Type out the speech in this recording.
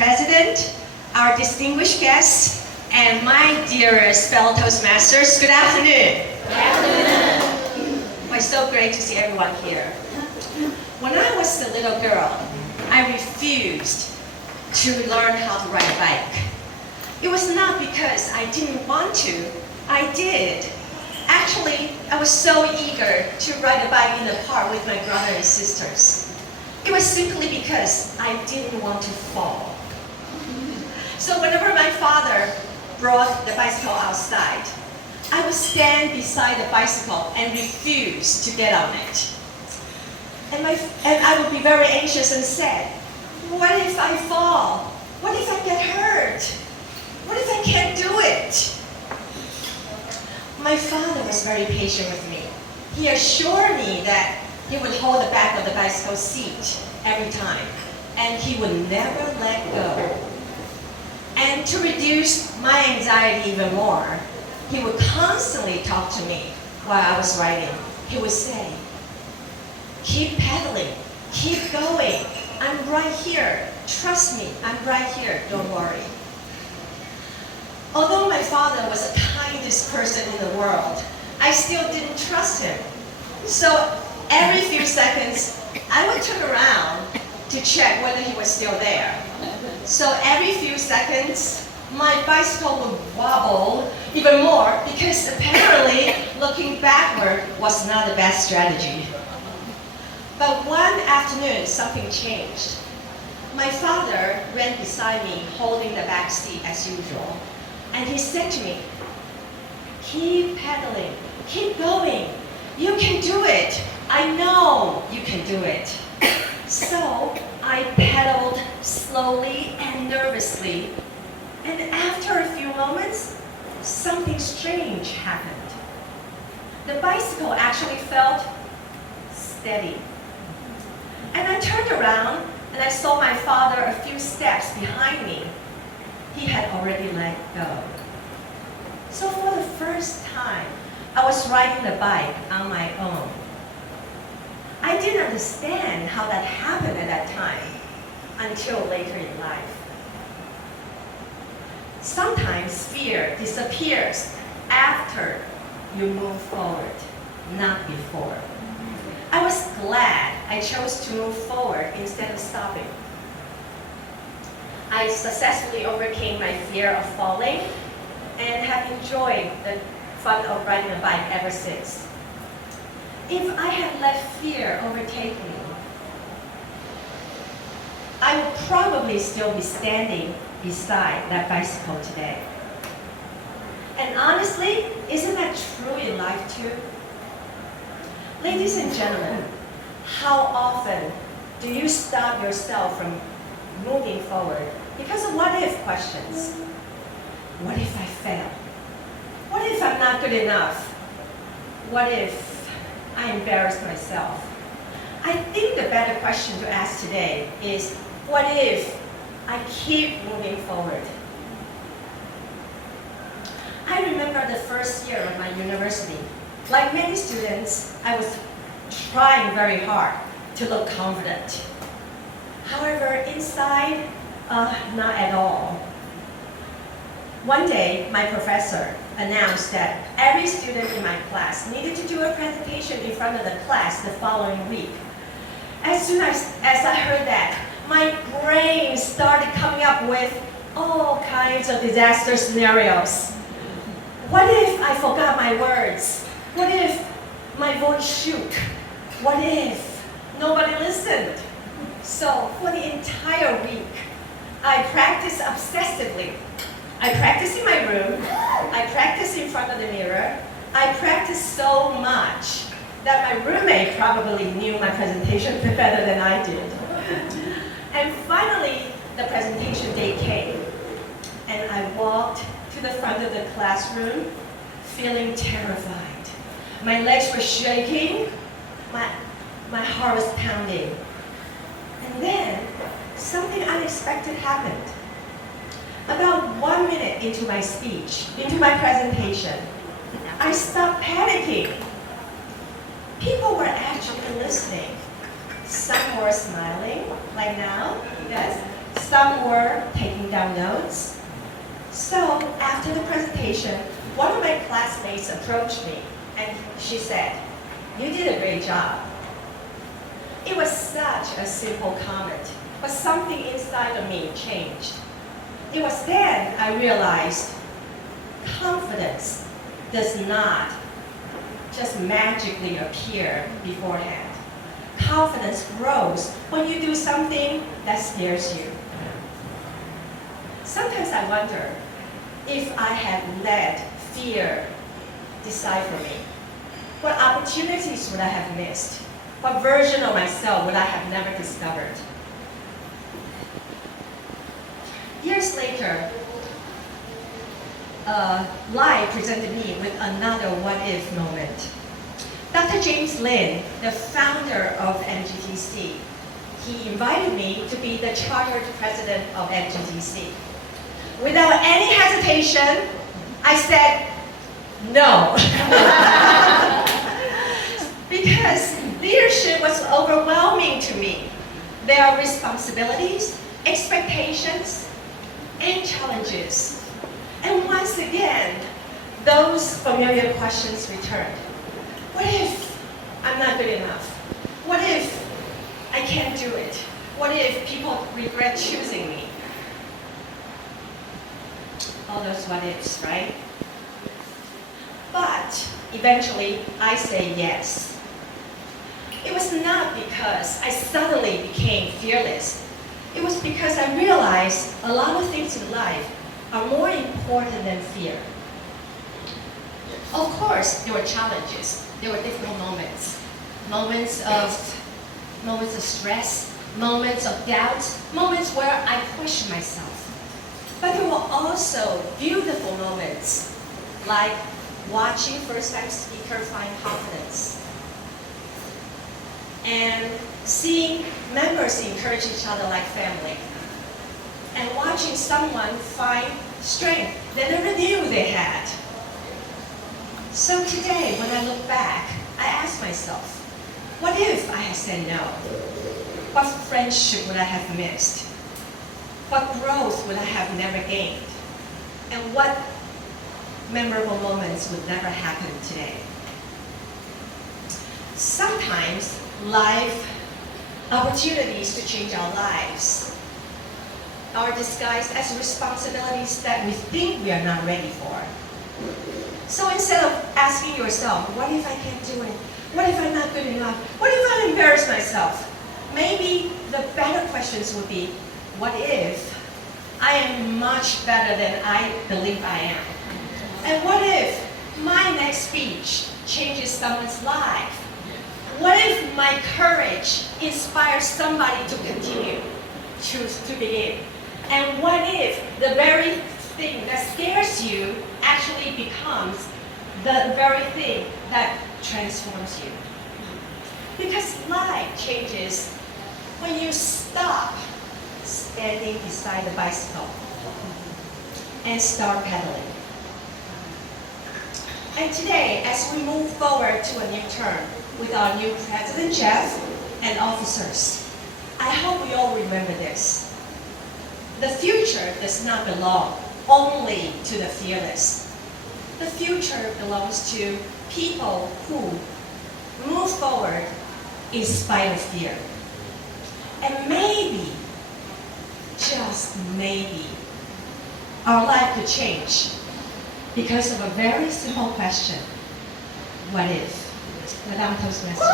President, our distinguished guests, and my dearest fellow Toastmasters, good afternoon. Good afternoon. It's so great to see everyone here. When I was a little girl, I refused to learn how to ride a bike. It was not because I didn't want to, I did. Actually, I was so eager to ride a bike in the park with my brother and sisters. It was simply because I didn't want to fall. So whenever my father brought the bicycle outside, I would stand beside the bicycle and refuse to get on it. And I would be very anxious and said, what if I fall? What if I get hurt? What if I can't do it? My father was very patient with me. He assured me that he would hold the back of the bicycle seat every time, and he would never let go. And to reduce my anxiety even more, he would constantly talk to me while I was riding. He would say, keep pedaling, keep going. I'm right here. Trust me, I'm right here. Don't worry. Although my father was the kindest person in the world, I still didn't trust him. So every few seconds, I would turn around to check whether he was still there. So every few seconds, my bicycle would wobble even more because apparently looking backward was not the best strategy. But one afternoon, something changed. My father ran beside me holding the back seat as usual. And he said to me, keep pedaling, keep going. You can do it. I know you can do it. So I pedaled slowly and nervously. And after a few moments, something strange happened. The bicycle actually felt steady. And I turned around and I saw my father a few steps behind me. He had already let go. So for the first time, I was riding the bike on my own. I didn't understand how that happened at that time until later in life. Sometimes fear disappears after you move forward, not before. I was glad I chose to move forward instead of stopping. I successfully overcame my fear of falling and have enjoyed the fun of riding a bike ever since. If I had let fear overtake me, I would probably still be standing beside that bicycle today. And honestly, isn't that true in life too? Ladies and gentlemen, how often do you stop yourself from moving forward because of what-if questions? What if I fail? What if I'm not good enough? What if I embarrass myself? I think the better question to ask today is, what if I keep moving forward? I remember the first year of my university. Like many students, I was trying very hard to look confident. However, inside, not at all. One day, my professor announced that every student in my class needed to do a presentation in front of the class the following week. As soon as I heard that, my brain started coming up with all kinds of disaster scenarios. What if I forgot my words? What if my voice shook? What if nobody listened? So for the entire week, I practiced obsessively. I practiced in my room, I practiced in front of the mirror, I practiced so much that my roommate probably knew my presentation better than I did. And finally, the presentation day came, and I walked to the front of the classroom feeling terrified. My legs were shaking, my heart was pounding. And then, something unexpected happened. About 1 minute into my speech, into my presentation, I stopped panicking. People were actually listening. Some were smiling, like now, yes. some were taking down notes. So after the presentation, one of my classmates approached me and she said, "You did a great job." It was such a simple comment, but something inside of me changed. It was then I realized confidence does not just magically appear beforehand. Confidence grows when you do something that scares you. Sometimes I wonder if I had let fear decide for me. What opportunities would I have missed? What version of myself would I have never discovered? Years later, life presented me with another what-if moment. Dr. James Lin, the founder of MGTC, he invited me to be the chartered president of MGTC. Without any hesitation, I said no. Because leadership was overwhelming to me. There are responsibilities, expectations, and challenges. And once again, those familiar questions returned. What if I'm not good enough? What if I can't do it? What if people regret choosing me? All those what ifs, right? But eventually, I say yes. It was not because I suddenly became fearless. It was because I realized a lot of things in life are more important than fear. Of course, there were challenges. There were difficult moments. Moments of stress, moments of doubt, moments where I questioned myself. But there were also beautiful moments, like watching first-time speaker find confidence, and seeing members encourage each other like family, and watching someone find strength they never knew they had. So today, when I look back, I ask myself, what if I had said no? What friendship would I have missed? What growth would I have never gained? And what memorable moments would never happen today? Sometimes life opportunities to change our lives are disguised as responsibilities that we think we are not ready for. So instead of asking yourself, what if I can't do it? What if I'm not good enough? What if I embarrass myself? Maybe the better questions would be, what if I am much better than I believe I am? And what if my next speech changes someone's life? What if my courage inspires somebody to continue, to begin? And what if the very thing that scares you actually becomes the very thing that transforms you? Because life changes when you stop standing beside the bicycle and start pedaling. And today, as we move forward to a new term with our new President Jeff and officers, I hope we all remember this. The future does not belong only to the fearless. The future belongs to people who move forward in spite of fear. And maybe, just maybe, our life could change because of a very simple question. What if? Madame Toastmaster.